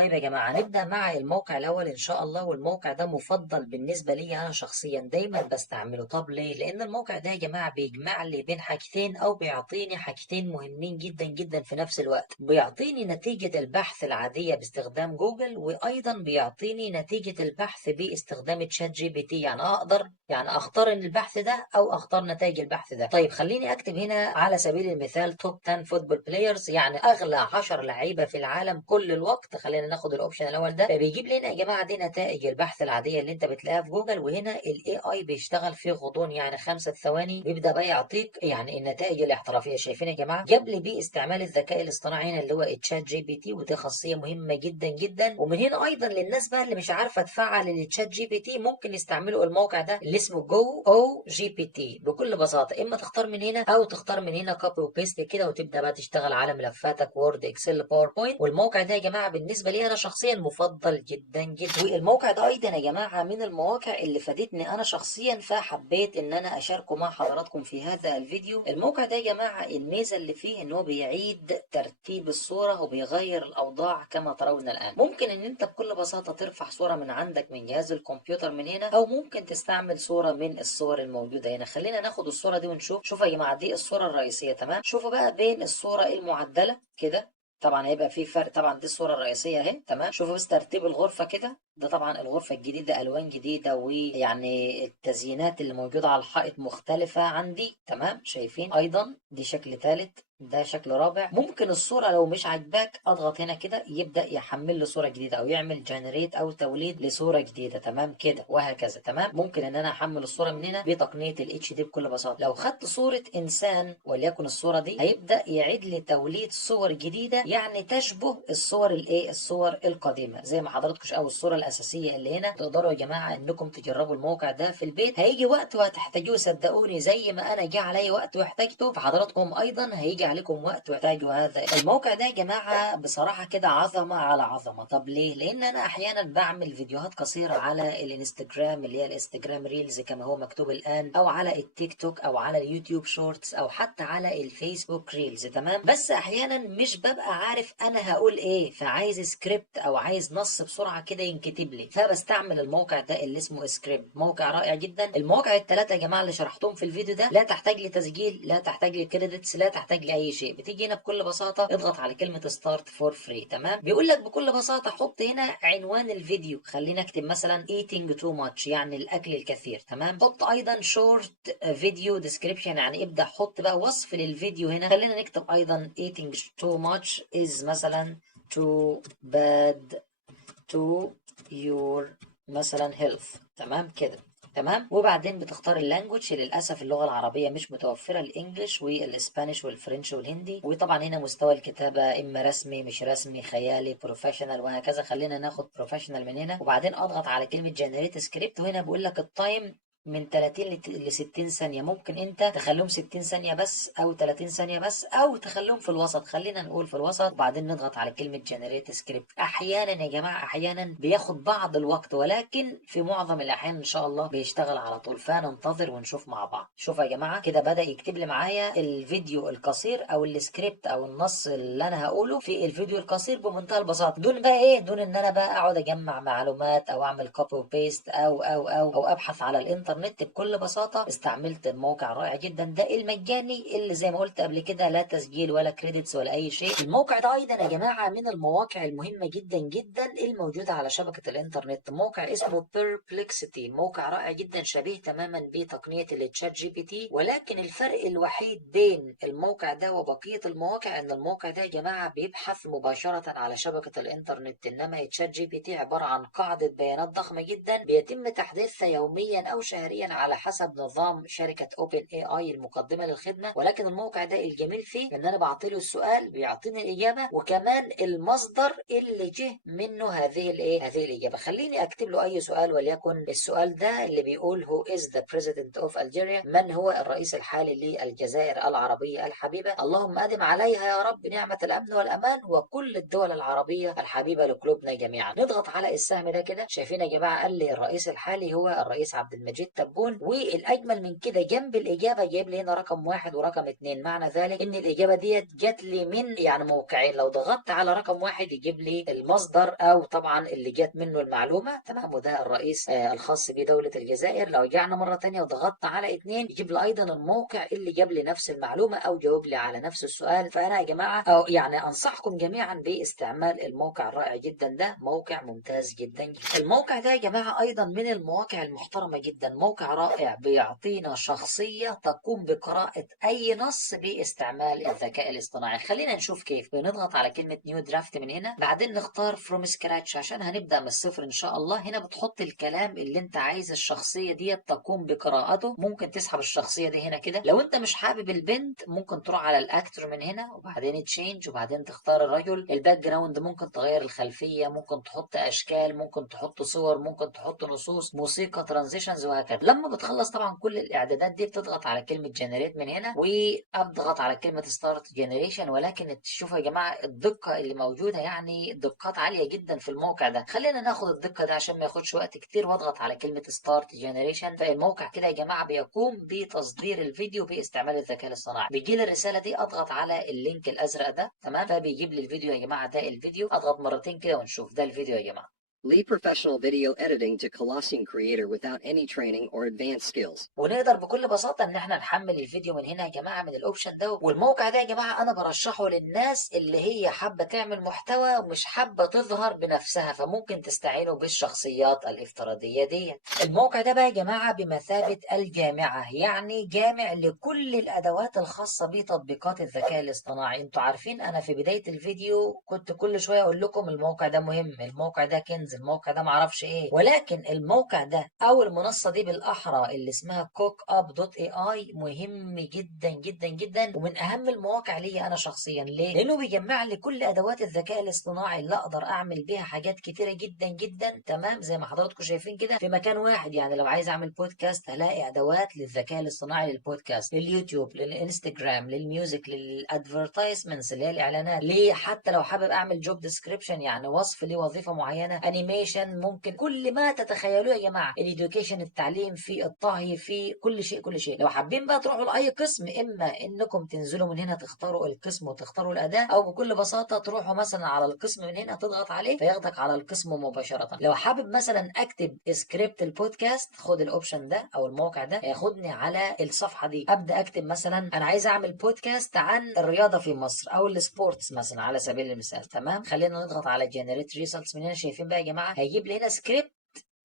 طيب يا جماعة، نبدأ مع الموقع الأول إن شاء الله. والموقع ده مفضل بالنسبة لي أنا شخصيا، دايما بستعمله. طب ليه؟ لأن الموقع ده يا جماعة بيجمع لي بين حاجتين، أو بيعطيني حاجتين مهمين جدا جدا في نفس الوقت. بيعطيني نتيجة البحث العادية باستخدام جوجل، وأيضا بيعطيني نتيجة البحث باستخدام تشات جي بي تي. يعني أقدر أختار البحث ده أو أختار نتائج البحث ده. طيب خليني أكتب هنا على سبيل المثال توب 10 فوتبول بلايرز، يعني أغلى 10 لعيبة في العالم كل الوقت. خلينا ناخد الاوبشن الاول ده، فبيجيب لنا يا جماعه دي نتائج البحث العاديه اللي انت بتلاقيها في جوجل. وهنا الاي اي بيشتغل في غضون يعني 5 ثواني، بيبدا بقى يعطيك يعني النتائج الاحترافيه. شايفين يا جماعه؟ جاب لي باستعمال الذكاء الاصطناعي هنا اللي هو التشات جي بي تي، ودي خاصيه مهمه جدا جدا. ومن هنا ايضا للناس بقى اللي مش عارفه تفعل التشات جي بي تي، ممكن يستعملوا الموقع ده اللي اسمه جو او جي بي تي بكل بساطه. اما تختار من هنا او تختار من هنا كوبي وبيست كده، وتبدا بقى تشتغل على ملفاتك وورد اكسل باوربوينت. والموقع ده يا جماعه بالنسبه لي انا شخصيا مفضل جدا جدا. والموقع ده ايضا يا جماعه من المواقع اللي فادتني انا شخصيا، فحبيت ان انا اشاركه مع حضراتكم في هذا الفيديو. الموقع ده يا جماعه الميزه اللي فيه ان هو بيعيد ترتيب الصوره وبيغير الاوضاع كما ترون الان. ممكن ان انت بكل بساطه ترفع صوره من عندك من جهاز الكمبيوتر من هنا، او ممكن تستعمل صوره من الصور الموجوده هنا. خلينا ناخد الصوره دي ونشوف. شوفوا يا جماعه دي الصوره الرئيسيه، تمام؟ شوفوا بقى بين الصوره المعدله كده، طبعا هيبقى في فرق. طبعا دي الصوره الرئيسيه اهي، تمام؟ شوفوا بس ترتيب الغرفه كده، ده طبعا الغرفه الجديده، الوان جديده، ويعني التزيينات اللي موجوده على الحائط مختلفه عندي، تمام؟ شايفين؟ ايضا دي شكل ثالث، ده شكل رابع. ممكن الصورة لو مش عاجباك اضغط هنا كده يبدأ يحمل لي صورة جديدة، او يعمل جنريت او توليد لصورة جديدة، تمام كده؟ وهكذا، تمام؟ ممكن ان انا احمل الصورة من هنا بتقنية الاتش دي بكل بساطة. لو خدت صورة انسان وليكن الصورة دي، هيبدأ يعيد لي توليد صور جديدة يعني تشبه الصور الصور القديمة زي ما حضراتكم، او الصورة الاساسية اللي هنا. تقدروا يا جماعة انكم تجربوا الموقع ده في البيت. هيجي وقت وهتحتاجوه، صدقوني، زي ما انا جه علي وقت واحتاجته، فحضراتكم ايضا هيجي عليكم وقت وتحتاجوا هذا الموقع ده يا جماعه. بصراحه كده عظمه على عظمه. طب ليه؟ لان انا احيانا بعمل فيديوهات قصيره على الانستجرام اللي هي الانستجرام ريلز كما هو مكتوب الان، او على التيك توك، او على اليوتيوب شورتس، او حتى على الفيسبوك ريلز، تمام؟ بس احيانا مش ببقى عارف انا هقول ايه، فعايز سكريبت او عايز نص بسرعه كده ينكتب لي، فبستعمل الموقع ده اللي اسمه سكريبت. موقع رائع جدا. المواقع الثلاثه يا جماعه اللي شرحتهم في الفيديو ده لا تحتاج لتسجيل، لا تحتاج لكريدتس، لا تحتاج لاي شيء. بتيجي هنا بكل بساطه اضغط على كلمه ستارت فور فري، تمام؟ بيقول لك بكل بساطه حط هنا عنوان الفيديو. خلينا اكتب مثلا eating too much يعني الاكل الكثير، تمام؟ حط ايضا شورت فيديو ديسكريبشن، يعني ابدا حط بقى وصف للفيديو هنا. خلينا نكتب ايضا eating too much is مثلا too bad to your مثلا health، تمام كده؟ تمام. وبعدين بتختار اللانجوج. للاسف اللغه العربيه مش متوفره، الانجليش والاسبانيش والفرنش والهندي. وطبعا هنا مستوى الكتابه اما رسمي مش رسمي خيالي بروفيشنال وهكذا. خلينا ناخد بروفيشنال من هنا، وبعدين اضغط على كلمه جنريت سكريبت. وهنا بيقول لك التايم من 30 ل 60 ثانية. ممكن انت تخليهم 60 ثانية بس، او 30 ثانية بس، او تخليهم في الوسط. خلينا نقول في الوسط، وبعدين نضغط على كلمة جنريت سكريبت. احيانا يا جماعة احيانا بياخد بعض الوقت، ولكن في معظم الاحيان ان شاء الله بيشتغل على طول. فننتظر ونشوف مع بعض. شوف يا جماعة كده بدأ يكتب لي معايا الفيديو القصير او السكريبت او النص اللي انا هقوله في الفيديو القصير بمنتهى البساطة، دون بقى ايه، دون ان انا بقى اقعد اجمع معلومات او اعمل كوبي وبيست او ابحث على الانترنت. بكل بساطة استعملت الموقع رائع جدا ده المجاني اللي زي ما قلت قبل كده لا تسجيل ولا كريدتس ولا اي شيء. الموقع ده ايضا يا جماعة من المواقع المهمة جدا جدا الموجودة على شبكة الانترنت. موقع اسمه Perplexity، موقع رائع جدا شبيه تماما بتقنية التشات جي بي تي. ولكن الفرق الوحيد بين الموقع ده وبقية المواقع ان الموقع ده يا جماعة بيبحث مباشرة على شبكة الانترنت، انما التشات جي بي تي عبارة عن قاعدة بيانات ضخمة جدا بيتم تحديثها يوميا او شهريا على حسب نظام شركة اوبن اي اي المقدمة للخدمة. ولكن الموقع ده الجميل فيه ان انا بعطيله السؤال بيعطيني الاجابة، وكمان المصدر اللي جه منه هذه الاجابة. خليني اكتب له اي سؤال، وليكن السؤال ده اللي بيقول who is the president of Algeria، من هو الرئيس الحالي للجزائر العربية الحبيبة؟ اللهم ادم عليها يا رب نعمة الامن والامان وكل الدول العربية الحبيبة لقلوبنا جميعا. نضغط على السهم ده كده. شايفين يا جماعة قال لي الرئيس الحالي هو الرئيس عبد المجيد التبون. والاجمل من كده جنب الاجابه جايب لي هنا رقم 1 ورقم 2، معنى ذلك ان الاجابه ديت جات لي من يعني موقعين. لو ضغطت على رقم 1 يجيب لي المصدر او طبعا اللي جات منه المعلومه، تمام، وده الرئيس الخاص بدوله الجزائر. لو رجعنا مره ثانيه وضغطت على 2 يجيب لي ايضا الموقع اللي جاب لي نفس المعلومه او جاوب لي على نفس السؤال. فانا يا جماعه او يعني انصحكم جميعا باستعمال الموقع الرائع جدا ده، موقع ممتاز جدا جدا. الموقع ده يا جماعه ايضا من المواقع المحترمه جدا، موقع رائع بيعطينا شخصيه تقوم بقراءه اي نص باستعمال الذكاء الاصطناعي. خلينا نشوف كيف. بنضغط على كلمه نيو درافت من هنا، بعدين نختار فروم سكراتش عشان هنبدا من الصفر ان شاء الله. هنا بتحط الكلام اللي انت عايز الشخصيه دي تقوم بقراءته. ممكن تسحب الشخصيه دي هنا كده. لو انت مش حابب البنت ممكن تروح على الاكتور من هنا وبعدين تشينج وبعدين تختار الرجل. الباك جراوند ممكن تغير الخلفيه، ممكن تحط اشكال، ممكن تحط صور، ممكن تحط نصوص، موسيقى، ترانزيشنز، وهكذا. لما بتخلص طبعا كل الاعدادات دي بتضغط على كلمه جنريت من هنا واضغط على كلمه ستارت جنريشن. ولكن تشوفوا يا جماعه الدقه اللي موجوده، يعني دقات عاليه جدا في الموقع ده. خلينا ناخد الدقه ده عشان ما ياخدش وقت كتير، واضغط على كلمه ستارت جنريشن. فالموقع كده يا جماعه بيقوم بتصدير الفيديو باستعمال الذكاء الاصطناعي. بيجي لي الرساله دي، اضغط على اللينك الازرق ده، تمام، فبيجيب لي الفيديو يا جماعه. ده الفيديو. اضغط مرتين كده ونشوف. ده الفيديو يا جماعه. Leave professional video editing to Colossian Creator without any training or advanced skills. ونقدر بكل بساطة ان احنا نحمل الفيديو من هنا يا جماعة من الاوبشن ده. والموقع ده يا جماعة انا برشحه للناس اللي هي حابة تعمل محتوى ومش حابة تظهر بنفسها، فممكن تستعينوا بالشخصيات الافتراضية دي. الموقع ده بقى يا جماعة بمثابة الجامعة، يعني جامع لكل الادوات الخاصة بتطبيقات الذكاء الاصطناعي. انتوا عارفين انا في بداية الفيديو كنت كل شوية اقول لكم الموقع ده مهم، الموقع ده كنز، الموقع ده معرفش ايه. ولكن الموقع ده او المنصة دي بالاحرى اللي اسمها كوك اب دوت اي اي مهم جدا جدا جدا، ومن اهم المواقع ليا انا شخصيا. ليه؟ لانه بيجمع لي كل ادوات الذكاء الاصطناعي اللي اقدر اعمل بيها حاجات كتيره جدا جدا، تمام، زي ما حضراتكم شايفين كده في مكان واحد. يعني لو عايز اعمل بودكاست هلاقي ادوات للذكاء الاصطناعي للبودكاست، لليوتيوب، للانستجرام، للميوزك، للادفرتايزمنتس اللي هي الاعلانات، ليه حتى لو حابب اعمل جوب ديسكريبشن يعني وصف لوظيفه معينه، انيميشن، ممكن كل ما تتخيلوه يا جماعه. الاديوكيشن، التعليم، في الطهي، في كل شيء كل شيء. لو حابين بقى تروحوا لاي قسم، اما انكم تنزلوا من هنا تختاروا القسم وتختاروا الاداه، او بكل بساطه تروحوا مثلا على القسم من هنا تضغط عليه فياخدك على القسم مباشره. لو حابب مثلا اكتب سكريبت البودكاست، خد الاوبشن ده او الموقع ده ياخدني على الصفحه دي. ابدا اكتب مثلا انا عايز اعمل بودكاست عن الرياضه في مصر او السبورتس مثلا على سبيل المثال، تمام. خلينا نضغط على جنريت ريزلتس من هنا. شايفين بقى يا جماعه هيجيب لي هنا سكريبت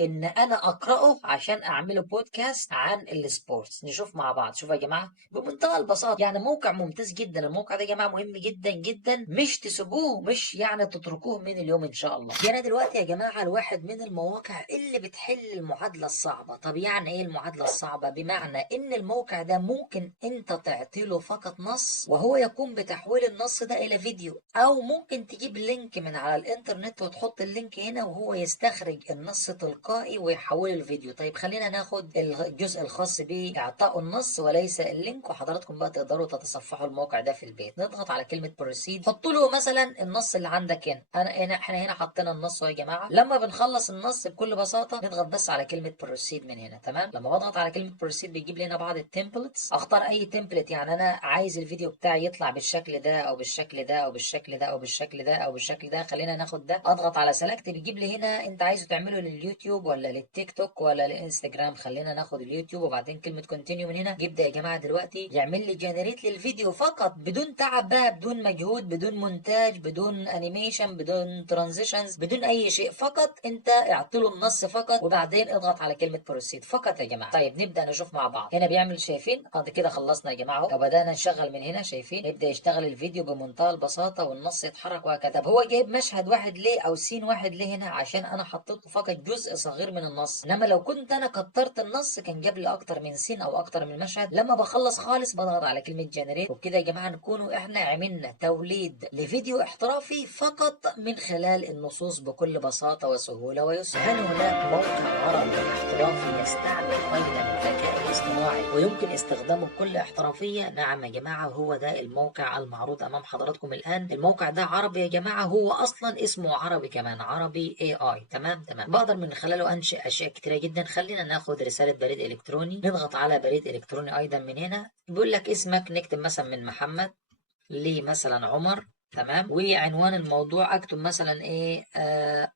ان انا اقراه عشان اعمله بودكاست عن السبورتس. نشوف مع بعض. شوفوا يا جماعه بمنتهى البساطه، يعني موقع ممتاز جدا. الموقع ده يا جماعه مهم جدا جدا، مش تسيبوه، مش يعني تتركوه من اليوم ان شاء الله. جينا دلوقتي يا جماعه الواحد من المواقع اللي بتحل المعادله الصعبه. طب يعني ايه المعادله الصعبه؟ بمعنى ان الموقع ده ممكن انت تعطي له فقط نص وهو يقوم بتحويل النص ده الى فيديو، او ممكن تجيب لينك من على الانترنت وتحط اللينك هنا وهو يستخرج النص تلقائي ويحوله الفيديو. طيب خلينا ناخد الجزء الخاص باعطاء النص وليس اللينك، وحضراتكم بقى تقدروا تتصفحوا الموقع ده في البيت. نضغط على كلمه بروسيد، حط له مثلا النص اللي عندك هنا. احنا هنا حطينا النص يا جماعه. لما بنخلص النص بكل بساطه نضغط بس على كلمه بروسيد من هنا، تمام. لما بضغط على كلمه بروسيد بيجيب لي هنا بعض التمبلتس. اختار اي تمبلت، يعني انا عايز الفيديو بتاعي يطلع بالشكل ده او بالشكل ده او بالشكل ده او بالشكل ده او بالشكل ده. خلينا ناخد ده. اضغط على سيلكت بيجيب لي هنا انت عايزه تعمله لليوتيوب ولا للتيك توك ولا للانستجرام. خلينا ناخد اليوتيوب وبعدين كلمه كونتينيو من هنا. يبدا يا جماعه دلوقتي يعمل لي جنريت للفيديو فقط بدون تعب بقى، بدون مجهود، بدون مونتاج، بدون انيميشن، بدون ترانزيشنز، بدون اي شيء. فقط انت اعطي له النص فقط وبعدين اضغط على كلمه بروسيد فقط يا جماعه. طيب نبدا نشوف مع بعض. هنا بيعمل، شايفين قد كده خلصنا يا جماعه. لو بدانا نشغل من هنا شايفين يبدا يشتغل الفيديو بمنتهى البساطه والنص يتحرك وهكذا. طب هو جايب مشهد واحد ليه او سين واحد ليه هنا؟ عشان انا حطيت فقط جزء صغير من النص، انما لو كنت انا كترت النص كان جاب لي اكتر من سين او اكتر من مشهد. لما بخلص خالص بضغط على كلمه جنريت، وبكده يا جماعه نكونوا احنا عملنا توليد لفيديو احترافي فقط من خلال النصوص بكل بساطه وسهوله ويسر. هل هناك موقع عربي احترافي يستعمل ايضا الذكاء الاصطناعي ويمكن استخدامه بكل احترافيه؟ نعم يا جماعه، هو ده الموقع المعروض امام حضراتكم الان. الموقع ده عربي يا جماعه، هو اصلا اسمه عربي كمان، عربي اي اي، تمام. بقدر من خلال خلاله انشئ اشياء كتيره جدا. خلينا ناخد رساله بريد الكتروني، نضغط على بريد الكتروني ايضا من هنا، بيقول لك اسمك، نكتب مثلا من محمد لمثلا عمر، تمام. وعنوان الموضوع اكتب مثلا ايه،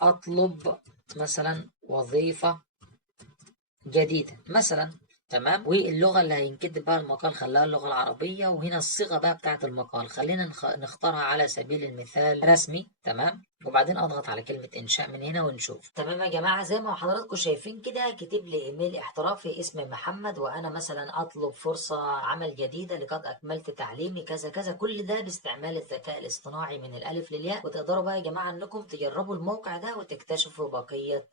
اطلب مثلا وظيفه جديدة مثلا، تمام. واللغة اللي هينكتب بها المقال خليها اللغة العربية. وهنا الصيغة بقى بتاعة المقال خلينا نختارها على سبيل المثال رسمي، تمام. وبعدين اضغط على كلمة انشاء من هنا ونشوف. تمام يا جماعة، زي ما حضراتكم شايفين كده كتب لي ايميل احترافي اسم محمد، وانا مثلا اطلب فرصة عمل جديدة لقد اكملت تعليمي كذا كذا. كل ده باستعمال الذكاء الاصطناعي من الالف للياء. وتقدروا بقى يا جماعة انكم تجربوا الموقع ده وتكتشفوا بقية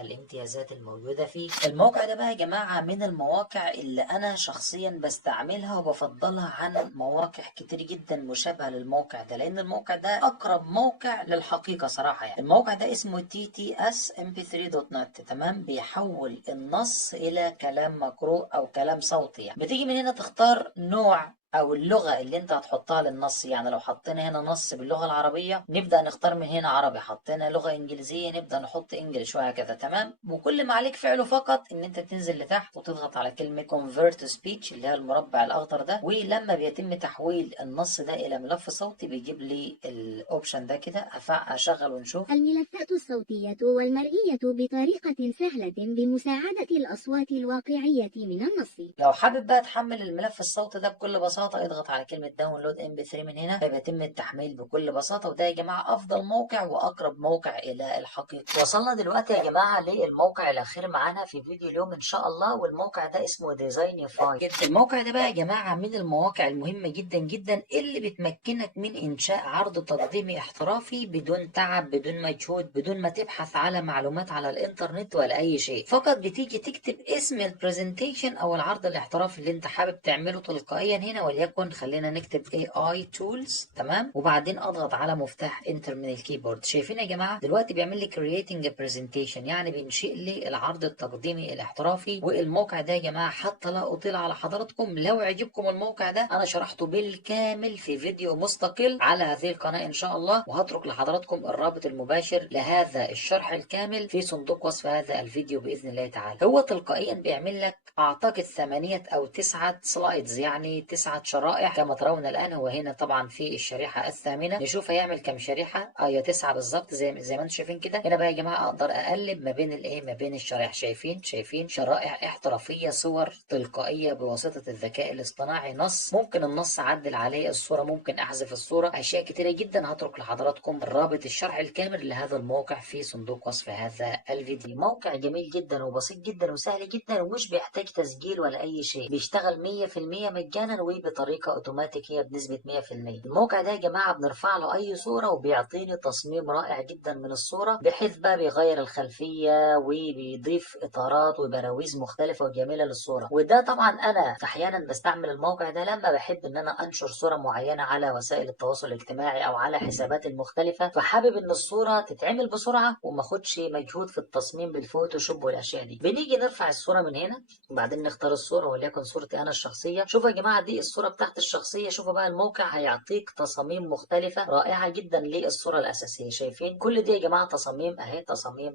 الامتيازات الموجودة فيه. الموقع ده بقى يا جماعة من المواقع اللي انا شخصيا بستعملها وبفضلها عن مواقع كتير جدا مشابهة للموقع ده، لان الموقع ده اقرب موقع للحقيقة صراحة. يعني الموقع ده اسمه ttsmp3.net، تمام. بيحول النص الى كلام مقروء او كلام صوتي. يعني بتيجي من هنا تختار نوع او اللغة اللي انت هتحطها للنص. يعني لو حطينا هنا نص باللغة العربية نبدأ نختار من هنا عربي، حطينا لغة انجليزية نبدأ نحط انجليش وهكذا، تمام. وكل ما عليك فعله فقط ان انت تنزل لتحت وتضغط على كلمة convert to speech اللي هي المربع الاخضر ده. ولما بيتم تحويل النص ده الى ملف صوتي بيجيب لي الاوبشن ده كده. اشغل ونشوف. الملفات الصوتية والمرئية بطريقة سهلة بمساعدة الأصوات الواقعية من النص. لو حابب بقى تحمل الملف الصوتي ده بكل بساطة اضغط على كلمة داونلود MP3 من هنا، فبيتم التحميل بكل بساطة. وده يا جماعة أفضل موقع وأقرب موقع إلى الحقيقة. وصلنا دلوقتي يا جماعة للموقع الأخير معانا في فيديو اليوم إن شاء الله، والموقع ده اسمه ديزاينيفاي. الموقع ده بقى يا جماعة من المواقع المهمة جدا جدا اللي بتمكنك من إنشاء عرض تقديمي احترافي بدون تعب، بدون مجهود، بدون ما تبحث على معلومات على الإنترنت ولا أي شيء. فقط بتيجي تكتب اسم البرزنتيشن أو العرض الاحترافي اللي انت حابب تعمله تلقائيا هنا، وليكن خلينا نكتب AI tools، تمام. وبعدين اضغط على مفتاح انتر من الكيبورد. شايفين يا جماعه دلوقتي بيعمل لي creating a presentation، يعني بينشئ لي العرض التقديمي الاحترافي. والموقع ده يا جماعه حتى لا اطيل على حضراتكم، لو عجبكم الموقع ده انا شرحته بالكامل في فيديو مستقل على هذه القناه ان شاء الله، وهترك لحضراتكم الرابط المباشر لهذا الشرح الكامل في صندوق وصف هذا الفيديو باذن الله تعالى. هو تلقائيا بيعمل لك اعتقد 8 أو 9 سلايدز، يعني 9 شرائح كما ترون الآن. هو هنا طبعا في الشريحة الثامنة، نشوف هيعمل كم شريحة. يا 9 بالظبط زي ما انتم شايفين كده. هنا بقى يا جماعة أقدر أقلب ما بين ما بين الشرائح. شايفين شرائح احترافية، صور تلقائية بواسطة الذكاء الاصطناعي، نص ممكن النص أعدل عليه، الصورة ممكن أحذف الصورة، أشياء كتيرة جدا. هترك لحضراتكم الرابط الشرح الكامل لهذا الموقع في صندوق وصف هذا الفيديو. موقع جميل جدا وبسيط جدا وسهل جدا، ومش بيحتاج تسجيل ولا أي شيء. بيشتغل 100% مجانا وبطريقة أوتوماتيكية بنسبة 100%. الموقع ده يا جماعة بنرفع له أي صورة وبيعطيني تصميم رائع جدا من الصورة، بحيث بقى بيغير الخلفية وبيضيف إطارات وبراويز مختلفة وجميلة للصورة. وده طبعا أنا أحيانا بستعمل الموقع ده لما بحب إن أنا أنشر صورة معينة على وسائل التواصل الاجتماعي أو على حساباتي المختلفة، فحابب إن الصورة تتعمل بسرعة وما اخدش مجهود في التصميم بالفوتوشوب والأشياء دي. بنيجي نرفع الصورة من هنا وبعدين نختار الصورة، وليكن صورتي أنا الشخصية. شوفوا يا جماعة دي الصورة بتاعت الشخصية. شوفوا بقى الموقع هيعطيك تصاميم مختلفة رائعة جدا للصورة الأساسية. شايفين كل دي يا جماعة تصاميم أهي،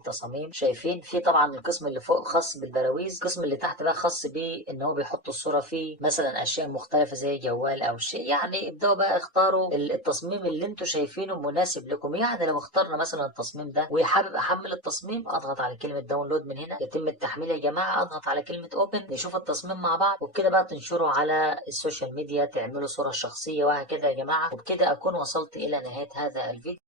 تصاميم. شايفين في طبعا القسم اللي فوق خاص بالبراويز، القسم اللي تحت بقى خاص بإن هو بيحط الصورة فيه مثلا أشياء مختلفة زي جوال أو شيء. يعني ابدأوا بقى اختاروا التصميم اللي انتوا شايفينه مناسب لكم. يعني لو اخترنا مثلا التصميم ده وحابب أحمل التصميم أضغط على كلمة داونلود من هنا، يتم التحميل يا جماعة. أضغط على كلمة اوبن نشوف التصميم مع بعض، وبكده بقى تنشروا على السوشيال ميديا، تعملوا صورة شخصية وهكذا يا جماعة. وبكده أكون وصلت إلى نهاية هذا الفيديو.